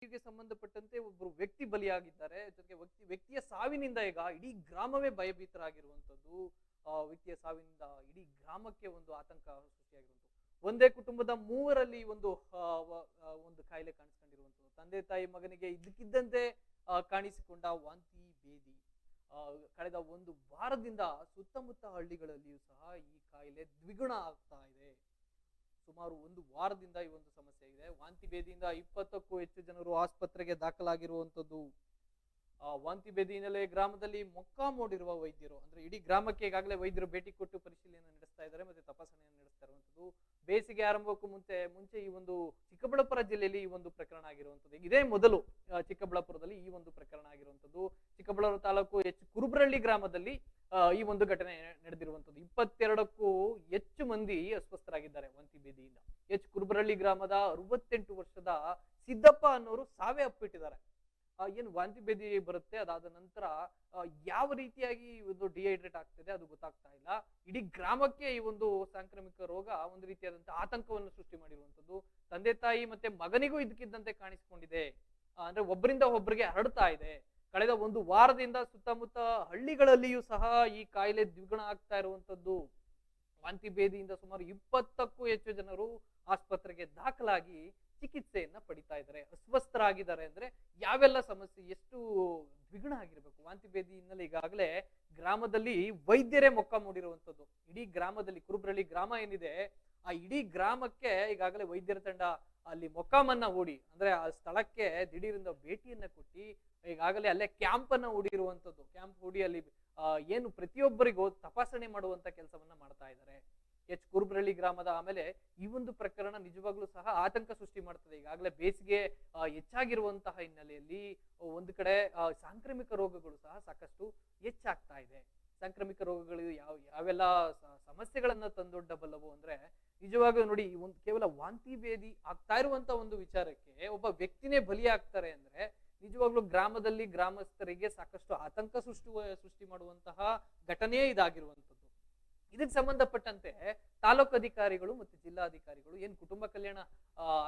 ಸಂಬಂಧಪಟ್ಟಂತೆ ಒಬ್ಬರು ವ್ಯಕ್ತಿ ಬಲಿಯಾಗಿದ್ದಾರೆ, ಜೊತೆಗೆ ವ್ಯಕ್ತಿ, ವ್ಯಕ್ತಿಯ ಸಾವಿನಿಂದ ಈಗ ಇಡೀ ಗ್ರಾಮವೇ ಭಯಭೀತರಾಗಿರುವಂತದ್ದು ಆ ವ್ಯಕ್ತಿಯ ಸಾವಿನಿಂದ ಇಡೀ ಗ್ರಾಮಕ್ಕೆ ಒಂದು ಆತಂಕ ಸೃಷ್ಟಿಯಾಗಿರುವಂಥದ್ದು. ಒಂದೇ ಕುಟುಂಬದ ಮೂವರಲ್ಲಿ ಒಂದು ಒಂದು ಕಾಯಿಲೆ ಕಾಣಿಸ್ಕೊಂಡಿರುವಂಥದ್ದು. ತಂದೆ, ತಾಯಿ, ಮಗನಿಗೆ ಇದ್ದಕ್ಕಿದ್ದಂತೆ ಕಾಣಿಸಿಕೊಂಡ ವಾಂತಿ, ಭೇದಿ. ಕಳೆದ ಒಂದು ವಾರದಿಂದ ಸುತ್ತಮುತ್ತ ಹಳ್ಳಿಗಳಲ್ಲಿಯೂ ಸಹ ಈ ಕಾಯಿಲೆ ದ್ವಿಗುಣ ಆಗ್ತಾ ಇದೆ. ಸುಮಾರು ಒಂದು ವಾರದಿಂದ ಈ ಒಂದು ಸಮಸ್ಯೆ ಇದೆ. ವಾಂತಿ ಭೇದಿಯಿಂದ ಇಪ್ಪತ್ತಕ್ಕೂ ಹೆಚ್ಚು ಜನರು ಆಸ್ಪತ್ರೆಗೆ ದಾಖಲಾಗಿರುವಂತದ್ದು ಆ, ವಾಂತಿ ಭೇದಿ ಹಿನ್ನೆಲೆ ಗ್ರಾಮದಲ್ಲಿ ಮೊಕ್ಕಾಮೋಡಿರುವ ವೈದ್ಯರು, ಅಂದ್ರೆ ಇಡೀ ಗ್ರಾಮಕ್ಕೆ ಈಗಾಗಲೇ ವೈದ್ಯರು ಭೇಟಿ ಕೊಟ್ಟು ಪರಿಶೀಲನೆ ನಡೆಸ್ತಾ ಇದ್ದಾರೆ, ಮತ್ತೆ ತಪಾಸಣೆಯನ್ನು ನಡೆಸ್ತಾ ಇರುವಂತದ್ದು ಬೇಸಿಗೆ ಆರಂಭಕ್ಕೂ ಮುಂಚೆ ಮುಂಚೆ ಈ ಒಂದು ಚಿಕ್ಕಬಳ್ಳಾಪುರ ಜಿಲ್ಲೆಯಲ್ಲಿ ಈ ಒಂದು ಪ್ರಕರಣ ಆಗಿರುವಂಥದ್ದು. ಇದೇ ಮೊದಲು ಚಿಕ್ಕಬಳ್ಳಾಪುರದಲ್ಲಿ ಈ ಒಂದು ಪ್ರಕರಣ ಆಗಿರುವಂಥದ್ದು. ಚಿಕ್ಕಬಳ್ಳಾಪುರ ತಾಲೂಕು ಎಚ್ ಕುರುಬ್ರಳ್ಳಿ ಗ್ರಾಮದಲ್ಲಿ ಈ ಒಂದು ಘಟನೆ ನಡೆದಿರುವಂಥದ್ದು. ಇಪ್ಪತ್ತೆರಡಕ್ಕೂ ಹೆಚ್ಚು ಮಂದಿ ಅಸ್ವಸ್ಥರಾಗಿದ್ದಾರೆ ವಂತಿ ಬೀದಿಯಿಂದ. ಎಚ್ ಕುರುಬ್ರಳ್ಳಿ ಗ್ರಾಮದ ಅರವತ್ತೆಂಟು ವರ್ಷದ ಸಿದ್ದಪ್ಪ ಅನ್ನೋರು ಸಾವೇ ಅಪ್ಪಿಟ್ಟಿದ್ದಾರೆ. ಏನು ವಾಂತಿ ಭೇದಿ ಬರುತ್ತೆ, ಅದಾದ ನಂತರ ಯಾವ ರೀತಿಯಾಗಿ ಈ ಒಂದು ಡಿಹೈಡ್ರೇಟ್ ಆಗ್ತಿದೆ ಅದು ಗೊತ್ತಾಗ್ತಾ ಇಲ್ಲ. ಇಡೀ ಗ್ರಾಮಕ್ಕೆ ಈ ಒಂದು ಸಾಂಕ್ರಾಮಿಕ ರೋಗ ಒಂದು ರೀತಿಯಾದಂತಹ ಆತಂಕವನ್ನು ಸೃಷ್ಟಿ ಮಾಡಿರುವಂತದ್ದು ತಂದೆ, ತಾಯಿ ಮತ್ತೆ ಮಗನಿಗೂ ಇದಕ್ಕಿದ್ದಂತೆ ಕಾಣಿಸಿಕೊಂಡಿದೆ. ಅಂದ್ರೆ ಒಬ್ಬರಿಂದ ಒಬ್ಬರಿಗೆ ಹರಡ್ತಾ ಇದೆ. ಕಳೆದ ಒಂದು ವಾರದಿಂದ ಸುತ್ತಮುತ್ತ ಹಳ್ಳಿಗಳಲ್ಲಿಯೂ ಸಹ ಈ ಕಾಯಿಲೆ ದ್ವಿಗುಣ ಆಗ್ತಾ ಇರುವಂತದ್ದು ವಾಂತಿ ಭೇದಿಯಿಂದ ಸುಮಾರು ಇಪ್ಪತ್ತಕ್ಕೂ ಹೆಚ್ಚು ಜನರು ಆಸ್ಪತ್ರೆಗೆ ದಾಖಲಾಗಿ ಚಿಕಿತ್ಸೆಯನ್ನ ಪಡಿತಾ ಇದ್ದಾರೆ, ಅಸ್ವಸ್ಥರಾಗಿದ್ದಾರೆ ಅಂದ್ರೆ ಯಾವೆಲ್ಲ ಸಮಸ್ಯೆ, ಎಷ್ಟು ದ್ವಿಗುಣ ಆಗಿರ್ಬೇಕು? ವಾಂತಿ ಭೇದಿ ಹಿನ್ನೆಲೆ ಈಗಾಗಲೇ ಗ್ರಾಮದಲ್ಲಿ ವೈದ್ಯರೇ ಮೊಕ್ಕ ಮೂಡಿರುವಂತದ್ದು ಇಡೀ ಗ್ರಾಮದಲ್ಲಿ ಕುರುಬ್ರಳ್ಳಿ ಗ್ರಾಮ ಏನಿದೆ, ಆ ಇಡೀ ಗ್ರಾಮಕ್ಕೆ ಈಗಾಗಲೇ ವೈದ್ಯರ ತಂಡ ಅಲ್ಲಿ ಮೊಕ್ಕಾಮನ್ನ ಓಡಿ ಅಂದ್ರೆ ಆ ಸ್ಥಳಕ್ಕೆ ದಿಢೀರಿಂದ ಭೇಟಿಯನ್ನ ಕೊಟ್ಟಿ, ಈಗಾಗಲೇ ಅಲ್ಲೇ ಕ್ಯಾಂಪ್ ಅನ್ನ ಹೂಡಿರುವಂತದ್ದು ಕ್ಯಾಂಪ್ ಓಡಿ ಅಲ್ಲಿ ಏನು ಪ್ರತಿಯೊಬ್ಬರಿಗೂ ತಪಾಸಣೆ ಮಾಡುವಂತ ಕೆಲಸವನ್ನ ಮಾಡ್ತಾ ಇದ್ದಾರೆ. ಎಚ್ ಕುರುಬ್ರಳ್ಳಿ ಗ್ರಾಮದ ಆಮೇಲೆ ಈ ಒಂದು ಪ್ರಕರಣ ನಿಜವಾಗ್ಲೂ ಸಹ ಆತಂಕ ಸೃಷ್ಟಿ ಮಾಡ್ತದೆ. ಈಗಾಗಲೇ ಬೇಸಿಗೆ ಹೆಚ್ಚಾಗಿರುವಂತಹ ಹಿನ್ನೆಲೆಯಲ್ಲಿ ಒಂದು ಕಡೆ ಸಾಂಕ್ರಾಮಿಕ ರೋಗಗಳು ಸಹ ಸಾಕಷ್ಟು ಹೆಚ್ಚಾಗ್ತಾ ಇದೆ. ಸಾಂಕ್ರಾಮಿಕ ರೋಗಗಳು ಯಾವ, ಯಾವೆಲ್ಲ ಸಮಸ್ಯೆಗಳನ್ನ ತಂದೊಡ್ಡಬಲ್ಲವು ಅಂದ್ರೆ, ನಿಜವಾಗ್ಲೂ ನೋಡಿ ಒಂದು ಕೇವಲ ವಾಂತಿ ಭೇದಿ ಆಗ್ತಾ ಇರುವಂತ ಒಂದು ವಿಚಾರಕ್ಕೆ ಒಬ್ಬ ವ್ಯಕ್ತಿನೇ ಬಲಿಯಾಗ್ತಾರೆ ಅಂದ್ರೆ, ನಿಜವಾಗ್ಲೂ ಗ್ರಾಮದಲ್ಲಿ ಗ್ರಾಮಸ್ಥರಿಗೆ ಸಾಕಷ್ಟು ಆತಂಕ ಸೃಷ್ಟಿ ಸೃಷ್ಟಿ ಮಾಡುವಂತಹ ಘಟನೆಯೇ ಇದಾಗಿರುವಂತದ್ದು ಇದಕ್ಕೆ ಸಂಬಂಧಪಟ್ಟಂತೆ ತಾಲೂಕು ಅಧಿಕಾರಿಗಳು ಮತ್ತು ಜಿಲ್ಲಾಧಿಕಾರಿಗಳು, ಏನು ಕುಟುಂಬ ಕಲ್ಯಾಣ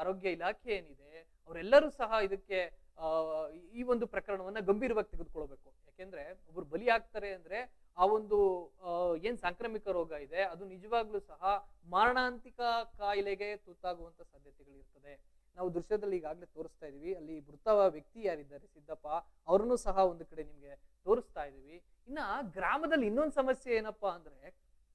ಆರೋಗ್ಯ ಇಲಾಖೆ ಏನಿದೆ, ಅವರೆಲ್ಲರೂ ಸಹ ಇದಕ್ಕೆ ಈ ಒಂದು ಪ್ರಕರಣವನ್ನ ಗಂಭೀರವಾಗಿ ತೆಗೆದುಕೊಳ್ಬೇಕು ಯಾಕೆಂದ್ರೆ ಒಬ್ರು ಬಲಿ ಆಗ್ತಾರೆ ಅಂದ್ರೆ ಆ ಒಂದು ಏನು ಸಾಂಕ್ರಾಮಿಕ ರೋಗ ಇದೆ, ಅದು ನಿಜವಾಗ್ಲೂ ಸಹ ಮಾರಣಾಂತಿಕ ಕಾಯಿಲೆಗೆ ತುತ್ತಾಗುವಂತ ಸಾಧ್ಯತೆಗಳಿರ್ತದೆ. ನಾವು ದೃಶ್ಯದಲ್ಲಿ ಈಗಾಗಲೇ ತೋರಿಸ್ತಾ ಇದೀವಿ, ಅಲ್ಲಿ ಮೃತ ವ್ಯಕ್ತಿ ಯಾರಿದ್ದಾರೆ, ಸಿದ್ದಪ್ಪ, ಅವ್ರನ್ನೂ ಸಹ ಒಂದು ಕಡೆ ನಿಮ್ಗೆ ತೋರಿಸ್ತಾ ಇದೀವಿ. ಇನ್ನ ಗ್ರಾಮದಲ್ಲಿ ಇನ್ನೊಂದು ಸಮಸ್ಯೆ ಏನಪ್ಪಾ ಅಂದ್ರೆ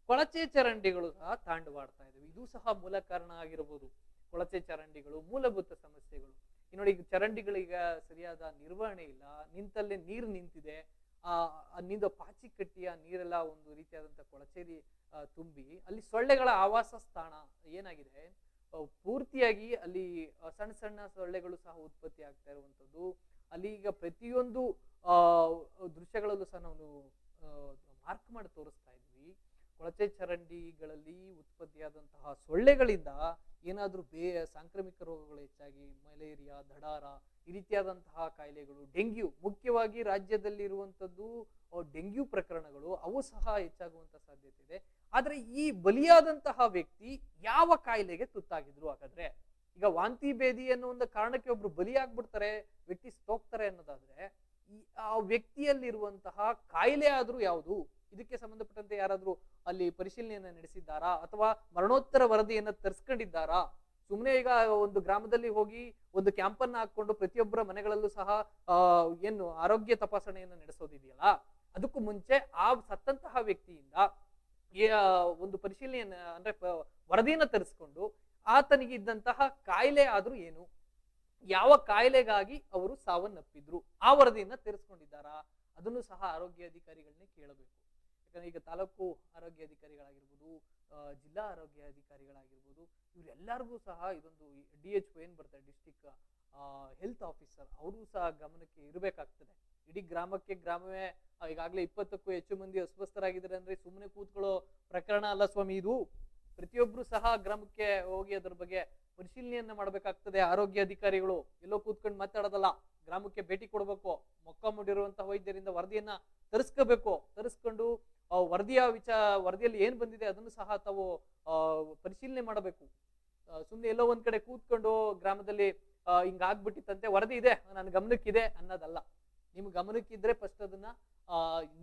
ಕೊಳಚೆ ಚರಂಡಿಗಳು ಸಹ ತಾಂಡವಾಡ್ತಾ ಇದ್ದಾವೆ. ಇದು ಸಹ ಮೂಲ ಕಾರಣ ಆಗಿರಬಹುದು ಕೊಳಚೆ ಚರಂಡಿಗಳು, ಮೂಲಭೂತ ಸಮಸ್ಯೆಗಳು. ನೋಡಿ, ಈಗ ಚರಂಡಿಗಳೀಗ ಸರಿಯಾದ ನಿರ್ವಹಣೆ ಇಲ್ಲ. ನಿಂತಲ್ಲೇ ನೀರು ನಿಂತಿದೆ. ಆ ನಿಂದ ಪಾಚಿ ಕಟ್ಟಿಯ ನೀರೆಲ್ಲ ಒಂದು ರೀತಿಯಾದಂಥ ಕೊಳಚೇರಿ ತುಂಬಿ ಅಲ್ಲಿ ಸೊಳ್ಳೆಗಳ ಆವಾಸ ಸ್ಥಾನ ಏನಾಗಿದೆ? ಪೂರ್ತಿಯಾಗಿ ಅಲ್ಲಿ ಸಣ್ಣ ಸಣ್ಣ ಸೊಳ್ಳೆಗಳು ಸಹ ಉತ್ಪತ್ತಿ ಆಗ್ತಾ ಇರುವಂತದ್ದು ಅಲ್ಲಿ ಈಗ ಪ್ರತಿಯೊಂದು ದೃಶ್ಯಗಳಲ್ಲೂ ಸಹ ನಾವು ಮಾರ್ಕ್ ಮಾಡಿ ತೋರಿಸ್ತಾ ಇದ್ವಿ ಕೊಳಚೆ ಚರಂಡಿಗಳಲ್ಲಿ ಉತ್ಪತ್ತಿಯಾದಂತಹ ಸೊಳ್ಳೆಗಳಿಂದ ಏನಾದರೂ ಬೇ, ಸಾಂಕ್ರಾಮಿಕ ರೋಗಗಳು ಹೆಚ್ಚಾಗಿ, ಮಲೇರಿಯಾ ದಡಾರ ಈ ರೀತಿಯಾದಂತಹ ಕಾಯಿಲೆಗಳು, ಡೆಂಗ್ಯೂ, ಮುಖ್ಯವಾಗಿ ರಾಜ್ಯದಲ್ಲಿ ಇರುವಂತದ್ದು ಡೆಂಗ್ಯೂ ಪ್ರಕರಣಗಳು, ಅವು ಸಹ ಹೆಚ್ಚಾಗುವಂತ ಸಾಧ್ಯತೆ ಇದೆ. ಆದರೆ ಈ ಬಲಿಯಾದಂತಹ ವ್ಯಕ್ತಿ ಯಾವ ಕಾಯಿಲೆಗೆ ತುತ್ತಾಗಿದ್ರು ಹಾಗಾದ್ರೆ? ಈಗ ವಾಂತಿ ಭೇದಿ ಅನ್ನೋ ಒಂದು ಕಾರಣಕ್ಕೆ ಒಬ್ರು ಬಲಿಯಾಗ್ಬಿಡ್ತಾರೆ, ವ್ಯಕ್ತಿ ಸೋಗ್ತಾರೆ ಅನ್ನೋದಾದ್ರೆ ಆ ವ್ಯಕ್ತಿಯಲ್ಲಿರುವಂತಹ ಕಾಯಿಲೆ ಆದ್ರೂ ಯಾವುದು? ಇದಕ್ಕೆ ಸಂಬಂಧಪಟ್ಟಂತೆ ಯಾರಾದರೂ ಅಲ್ಲಿ ಪರಿಶೀಲನೆಯನ್ನ ನಡೆಸಿದ್ದಾರಾ? ಅಥವಾ ಮರಣೋತ್ತರ ವರದಿಯನ್ನ ತರಿಸ್ಕೊಂಡಿದ್ದಾರಾ? ಸುಮ್ಮನೆ ಈಗ ಒಂದು ಗ್ರಾಮದಲ್ಲಿ ಹೋಗಿ ಒಂದು ಕ್ಯಾಂಪನ್ನ ಹಾಕ್ಕೊಂಡು ಪ್ರತಿಯೊಬ್ಬರ ಮನೆಗಳಲ್ಲೂ ಸಹ ಏನು ಆರೋಗ್ಯ ತಪಾಸಣೆಯನ್ನ ನಡೆಸೋದಿದೆಯಲ್ಲ? ಅದಕ್ಕೂ ಮುಂಚೆ ಆ ಸತ್ತಂತಹ ವ್ಯಕ್ತಿಯಿಂದ ಒಂದು ಪರಿಶೀಲನೆಯನ್ನ, ಅಂದ್ರೆ ವರದಿಯನ್ನ ತರಿಸ್ಕೊಂಡು ಆತನಿಗೆ ಇದ್ದಂತಹ ಕಾಯಿಲೆ ಆದ್ರೂ ಏನು? ಯಾವ ಕಾಯಿಲೆಗಾಗಿ ಅವರು ಸಾವನ್ನಪ್ಪಿದ್ರು? ಆ ವರದಿಯನ್ನ ತರಿಸ್ಕೊಂಡಿದ್ದಾರಾ? ಅದನ್ನು ಸಹ ಆರೋಗ್ಯ ಅಧಿಕಾರಿಗಳನ್ನೇ ಕೇಳಬೇಕು. ಈಗ ತಾಲೂಕು ಆರೋಗ್ಯ ಅಧಿಕಾರಿಗಳಾಗಿರ್ಬೋದು ಜಿಲ್ಲಾ ಆರೋಗ್ಯ ಅಧಿಕಾರಿಗಳಾಗಿರ್ಬೋದು ಇವರೆಲ್ಲರಿಗೂ ಸಹ ಇದೊಂದು ಡಿ ಎಚ್ ಏನು ಬರ್ತಾರೆ ಡಿಸ್ಟಿಕ್ ಹೆಲ್ತ್ ಆಫೀಸರ್ ಅವರು ಸಹ ಗಮನಕ್ಕೆ ಇರಬೇಕಾಗ್ತದೆ. ಇಡೀ ಗ್ರಾಮಕ್ಕೆ ಗ್ರಾಮವೇ ಈಗಾಗಲೇ ಇಪ್ಪತ್ತಕ್ಕೂ ಹೆಚ್ಚು ಮಂದಿ ಅಸ್ವಸ್ಥರಾಗಿದ್ದಾರೆ ಅಂದ್ರೆ ಸುಮ್ಮನೆ ಕೂತ್ಕೊಳ್ಳೋ ಪ್ರಕರಣ ಅಲ್ಲ ಸ್ವಾಮಿ ಇದು. ಪ್ರತಿಯೊಬ್ಬರು ಸಹ ಗ್ರಾಮಕ್ಕೆ ಹೋಗಿ ಅದರ ಬಗ್ಗೆ ಪರಿಶೀಲನೆಯನ್ನ ಮಾಡಬೇಕಾಗ್ತದೆ. ಆರೋಗ್ಯ ಅಧಿಕಾರಿಗಳು ಎಲ್ಲೋ ಕೂತ್ಕೊಂಡು ಮಾತಾಡೋದಲ್ಲ, ಗ್ರಾಮಕ್ಕೆ ಭೇಟಿ ಕೊಡಬೇಕು, ಮೊಕ್ಕ ಮುಡಿರುವಂತಹ ವೈದ್ಯರಿಂದ ವರದಿಯನ್ನ ತರಿಸ್ಕೋಬೇಕು. ತರಿಸ್ಕೊಂಡು ವರದಿಯ ವಿಚಾರ ವರದಿಯಲ್ಲಿ ಏನು ಬಂದಿದೆ ಅದನ್ನು ಸಹ ತಾವು ಪರಿಶೀಲನೆ ಮಾಡಬೇಕು. ಸುಮ್ಮನೆ ಎಲ್ಲೋ ಒಂದು ಕಡೆ ಕೂತ್ಕೊಂಡು ಗ್ರಾಮದಲ್ಲಿ ಹಿಂಗಾಗ್ಬಿಟ್ಟಿತ್ತಂತೆ, ವರದಿ ಇದೆ, ನನ್ನ ಗಮನಕ್ಕಿದೆ ಅನ್ನೋದಲ್ಲ. ನಿಮ್ಮ ಗಮನಕ್ಕಿದ್ರೆ ಫಸ್ಟ್ ಅದನ್ನ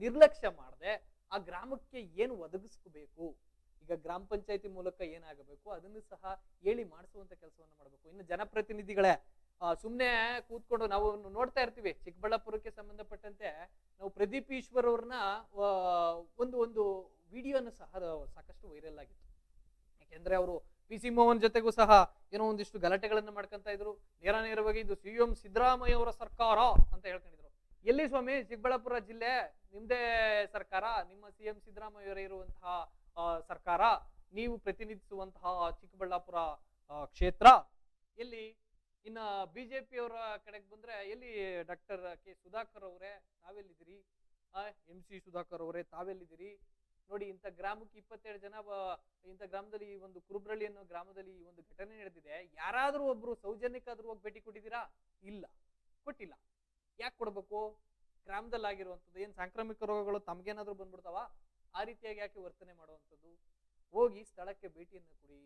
ನಿರ್ಲಕ್ಷ್ಯ ಮಾಡದೆ, ಆ ಗ್ರಾಮಕ್ಕೆ ಏನು ಒದಗಿಸ್ಕೋಬೇಕು? ಈಗ ಗ್ರಾಮ ಪಂಚಾಯತಿ ಮೂಲಕ ಏನಾಗಬೇಕು? ಅದನ್ನು ಸಹ ಹೇಳಿ ಮಾಡಿಸುವಂತ ಕೆಲಸವನ್ನು ಮಾಡಬೇಕು. ಇನ್ನು ಜನಪ್ರತಿನಿಧಿಗಳೇ ಆ, ಸುಮ್ನೆ ಕೂತ್ಕೊಂಡು ನಾವು ನೋಡ್ತಾ ಇರ್ತೀವಿ ಚಿಕ್ಕಬಳ್ಳಾಪುರಕ್ಕೆ ಸಂಬಂಧಪಟ್ಟಂತೆ ನಾವು ಪ್ರದೀಪ್ ಈಶ್ವರ್ ಅವ್ರನ್ನ ಒಂದು ಒಂದು ವಿಡಿಯೋನ ಸಹ ಸಾಕಷ್ಟು ವೈರಲ್ ಆಗಿತ್ತು. ಯಾಕೆಂದ್ರೆ ಅವರು ಪಿ ಸಿ ಮೋಹನ್ ಜೊತೆಗೂ ಸಹ ಏನೋ ಒಂದಿಷ್ಟು ಗಲಾಟೆಗಳನ್ನು ಮಾಡ್ಕೊಂತ ಇದ್ರು. ನೇರ ನೇರವಾಗಿ ಇದು ಸಿ ಎಂ ಸಿದ್ದರಾಮಯ್ಯ ಅವರ ಸರ್ಕಾರ ಅಂತ ಹೇಳ್ಕೊಂಡಿದ್ರು. ಎಲ್ಲಿ ಸ್ವಾಮಿ? ಚಿಕ್ಕಬಳ್ಳಾಪುರ ಜಿಲ್ಲೆ ನಿಮ್ದೇ ಸರ್ಕಾರ ನಿಮ್ಮ ಸಿ ಎಂ ಸಿದ್ದರಾಮಯ್ಯ ಅವರೇ ಇರುವಂತಹ ಸರ್ಕಾರ ನೀವು ಪ್ರತಿನಿಧಿಸುವಂತಹ ಚಿಕ್ಕಬಳ್ಳಾಪುರ ಕ್ಷೇತ್ರ ಎಲ್ಲಿ? ಇನ್ನ ಬಿಜೆಪಿ ಅವರ ಕಡೆಗೆ ಬಂದ್ರೆ ಎಲ್ಲಿ ಡಾಕ್ಟರ್ ಕೆ ಸುಧಾಕರ್ ಅವರೇ? ತಾವೆಲ್ಲಿದ್ದೀರಿ? ಎಂ ಸಿ ಸುಧಾಕರ್ ಅವರೇ, ತಾವೆಲ್ಲಿದ್ದೀರಿ? ನೋಡಿ, ಇಂಥ ಗ್ರಾಮಕ್ಕೆ ಇಪ್ಪತ್ತೆರಡು ಜನ ಇಂಥ ಗ್ರಾಮದಲ್ಲಿ ಈ ಒಂದು ಕುರುಬ್ರಳ್ಳಿ ಅನ್ನೋ ಗ್ರಾಮದಲ್ಲಿ ಈ ಒಂದು ಘಟನೆ ನಡೆದಿದೆ. ಯಾರಾದರೂ ಒಬ್ಬರು ಸೌಜನ್ಯಕ್ಕಾದ್ರೂ ಹೋಗಿ ಭೇಟಿ ಕೊಟ್ಟಿದ್ದೀರಾ? ಇಲ್ಲ. ಕೊಟ್ಟಿಲ್ಲ. ಯಾಕೆ ಕೊಡಬೇಕು? ಗ್ರಾಮದಲ್ಲಾಗಿರುವಂಥದ್ದು, ಏನ್ ಸಾಂಕ್ರಾಮಿಕ ರೋಗಗಳು ತಮಗೇನಾದರೂ ಬಂದ್ಬಿಡ್ತಾವ? ಆ ರೀತಿಯಾಗಿ ಯಾಕೆ ವರ್ತನೆ ಮಾಡುವಂಥದ್ದು? ಹೋಗಿ ಸ್ಥಳಕ್ಕೆ ಭೇಟಿಯನ್ನು ಕೊಡಿ.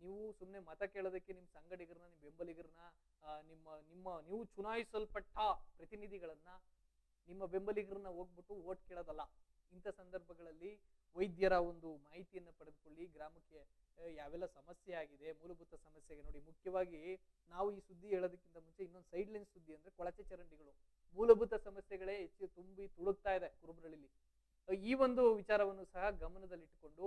ನೀವು ಸುಮ್ಮನೆ ಮತ ಕೇಳೋದಕ್ಕೆ ನಿಮ್ಮ ಸಂಗಡಿಗರನ್ನ ನಿಮ್ಮ ಬೆಂಬಲಿಗರನ್ನ ನಿಮ್ಮ ನಿಮ್ಮ, ನೀವು ಚುನಾಯಿಸಲ್ಪಟ್ಟ ಪ್ರತಿನಿಧಿಗಳನ್ನ, ನಿಮ್ಮ ಬೆಂಬಲಿಗರನ್ನ ಹೋಗ್ಬಿಟ್ಟು ಓಟ್ ಕೇಳೋದಲ್ಲ. ಇಂಥ ಸಂದರ್ಭಗಳಲ್ಲಿ ವೈದ್ಯರ ಒಂದು ಮಾಹಿತಿಯನ್ನು ಪಡೆದುಕೊಳ್ಳಿ. ಗ್ರಾಮಕ್ಕೆ ಯಾವೆಲ್ಲ ಸಮಸ್ಯೆ ಆಗಿದೆ, ಮೂಲಭೂತ ಸಮಸ್ಯೆಗೆ ನೋಡಿ. ಮುಖ್ಯವಾಗಿ ನಾವು ಈ ಸುದ್ದಿ ಹೇಳೋದಕ್ಕಿಂತ ಮುಂಚೆ ಇನ್ನೊಂದು ಸೈಡ್ ಲೈನ್ ಸುದ್ದಿ ಅಂದ್ರೆ ಕೊಳಚೆ ಚರಂಡಿಗಳು. ಮೂಲಭೂತ ಸಮಸ್ಯೆಗಳೇ ಹೆಚ್ಚು ತುಂಬಿ ತುಳುಕ್ತಾ ಇದೆ ಕುರುಬರಳ್ಳಿಲಿ. ಈ ಒಂದು ವಿಚಾರವನ್ನು ಸಹ ಗಮನದಲ್ಲಿಟ್ಟುಕೊಂಡು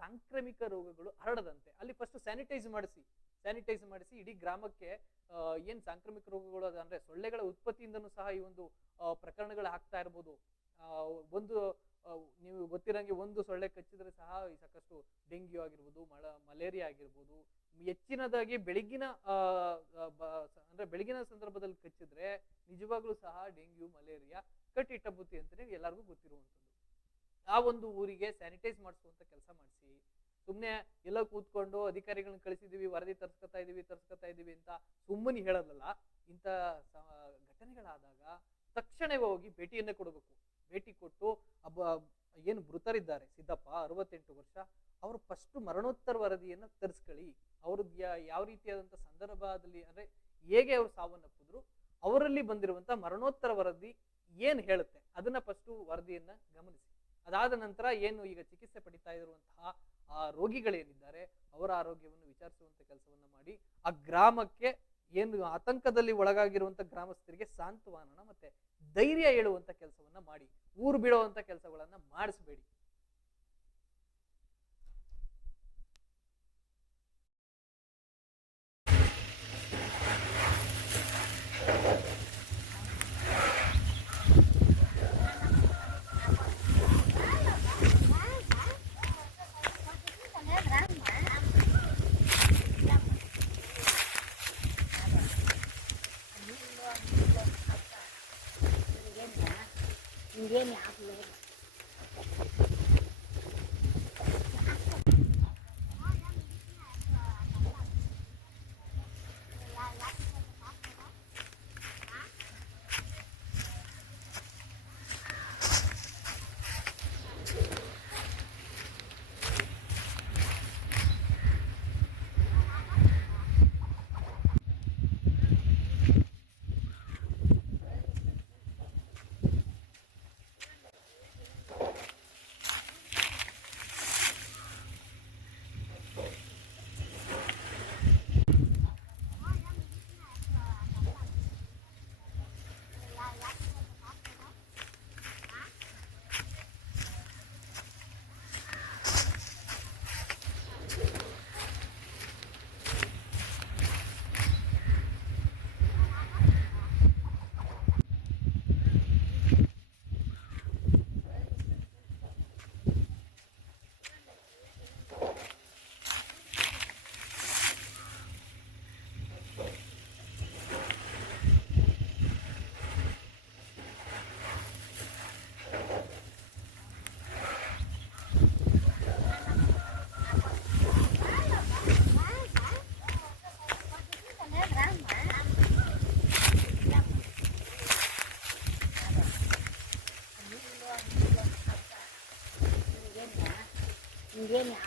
ಸಾಂಕ್ರಾಮಿಕ ರೋಗಗಳು ಹರಡದಂತೆ. ಅಲ್ಲಿ ಫಸ್ಟ್ ಸ್ಯಾನಿಟೈಸ್ ಮಾಡಿಸಿ. ಸ್ಯಾನಿಟೈಸ್ ಮಾಡಿಸಿ ಇಡೀ ಗ್ರಾಮಕ್ಕೆ ಏನು ಸಾಂಕ್ರಾಮಿಕ ರೋಗಗಳು ಅದ ಅಂದ್ರೆ ಸೊಳ್ಳೆಗಳ ಉತ್ಪತ್ತಿಯಿಂದನೂ ಸಹ ಈ ಒಂದು ಪ್ರಕರಣಗಳು ಆಗ್ತಾ ಇರ್ಬೋದು. ಒಂದು ನೀವು ಗೊತ್ತಿರಂಗೆ ಒಂದು ಸೊಳ್ಳೆ ಕಚ್ಚಿದ್ರೆ ಸಹ ಈ ಸಾಕಷ್ಟು ಡೆಂಗ್ಯೂ ಆಗಿರ್ಬೋದು, ಮಳ, ಮಲೇರಿಯಾ ಆಗಿರ್ಬೋದು. ಹೆಚ್ಚಿನದಾಗಿ ಬೆಳಗಿನ ಅಂದ್ರೆ ಬೆಳಗಿನ ಸಂದರ್ಭದಲ್ಲಿ ಕಚ್ಚಿದ್ರೆ ನಿಜವಾಗ್ಲೂ ಸಹ ಡೆಂಗ್ಯೂ, ಮಲೇರಿಯಾ ಕಟ್ಟಿಟ್ಟಬುತ್ತಿ ಅಂತ ಎಲ್ಲರಿಗೂ ಗೊತ್ತಿರುವಂಥದ್ದು. ಆ ಒಂದು ಊರಿಗೆ ಸ್ಯಾನಿಟೈಸ್ ಮಾಡಿಸುವಂತ ಕೆಲಸ ಮಾಡಿಸಿ ಸುಮ್ಮನೆ ಎಲ್ಲ ಕೂತ್ಕೊಂಡು ಅಧಿಕಾರಿಗಳನ್ನ ಕಳಿಸಿದೀವಿ, ವರದಿ ತರ್ಸ್ಕೊತಾ ಇದೀವಿ ತರ್ಸ್ಕೊತಾ ಇದೀವಿ ಅಂತ ಸುಮ್ಮನೆ ಹೇಳೋದಲ್ಲ, ಇಂಥ ಘಟನೆಗಳಾದಾಗ ತಕ್ಷಣವೇ ಹೋಗಿ ಭೇಟಿಯನ್ನೇ ಕೊಡಬೇಕು. ಭೇಟಿ ಕೊಟ್ಟು ಅಬ್ಬ ಏನು ಮೃತರಿದ್ದಾರೆ, ಸಿದ್ದಪ್ಪ ಅರವತ್ತೆಂಟು ವರ್ಷ, ಅವರು ಫಸ್ಟ್ ಮರಣೋತ್ತರ ವರದಿಯನ್ನು ತರಿಸ್ಕೊಳ್ಳಿ. ಅವ್ರದ್ದು ಯಾವ ರೀತಿಯಾದಂಥ ಸಂದರ್ಭದಲ್ಲಿ ಅಂದ್ರೆ ಹೇಗೆ ಅವರು ಸಾವನ್ನಪ್ಪಿದ್ರು ಅವರಲ್ಲಿ ಬಂದಿರುವಂತ ಮರಣೋತ್ತರ ವರದಿ ಏನು ಹೇಳುತ್ತೆ, ಅದನ್ನ ಫಸ್ಟ್ ವರದಿಯನ್ನು ಗಮನಿಸಿ. ಅದಾದ ನಂತರ ಏನು ಈಗ ಚಿಕಿತ್ಸೆ ಪಡಿತಾ ಇರುವಂತಹ ಆ ರೋಗಿಗಳೇನಿದ್ದಾರೆ, ಅವರ ಆರೋಗ್ಯವನ್ನು ವಿಚಾರಿಸುವಂತ ಕೆಲಸವನ್ನು ಮಾಡಿ, ಆ ಗ್ರಾಮಕ್ಕೆ ಏನು ಆತಂಕದಲ್ಲಿ ಒಳಗಾಗಿರುವಂತ ಗ್ರಾಮಸ್ಥರಿಗೆ ಸಾಂತ್ವನ ಮತ್ತೆ ಧೈರ್ಯ ಹೇಳುವಂತ ಕೆಲಸವನ್ನ ಮಾಡಿ, ಊರು ಬಿಡುವಂತ ಕೆಲಸಗಳನ್ನ ಮಾಡಿಸ್ಬೇಡಿ. sirena.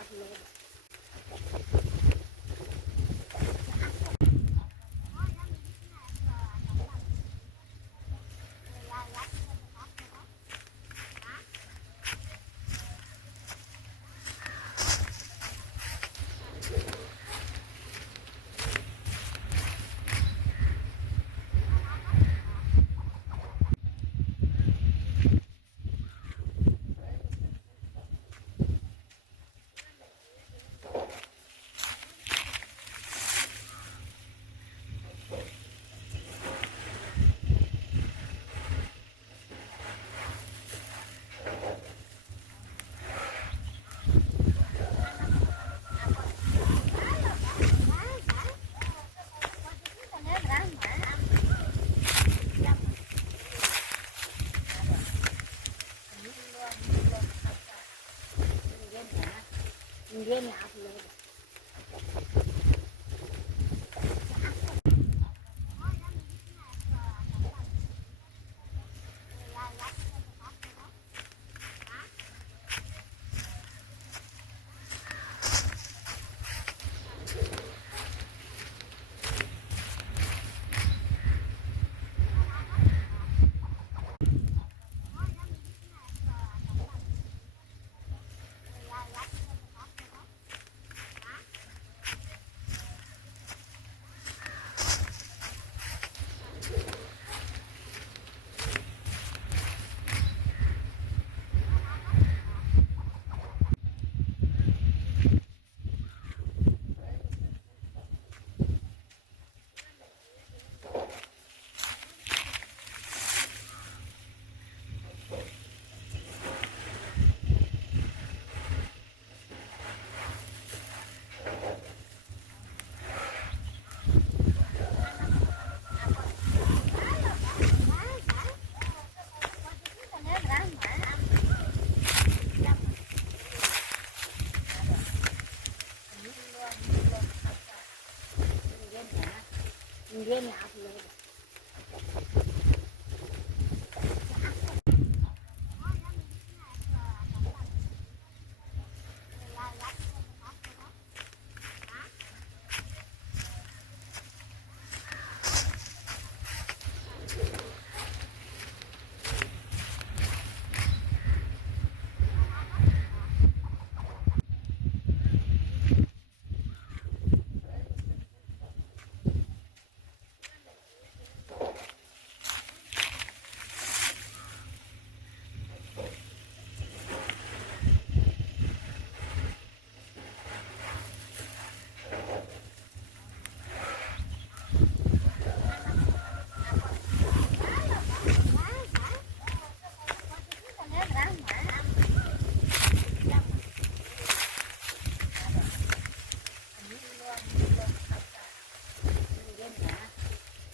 你觉得你还是。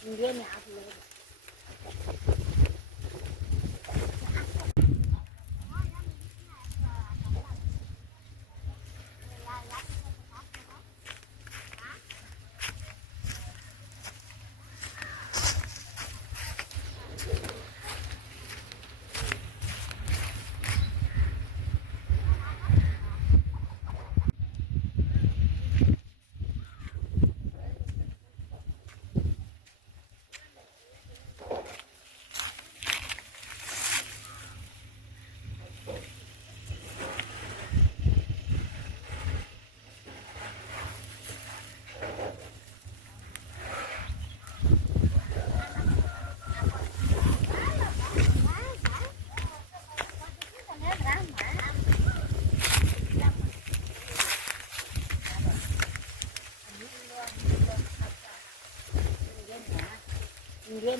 Milena. bien,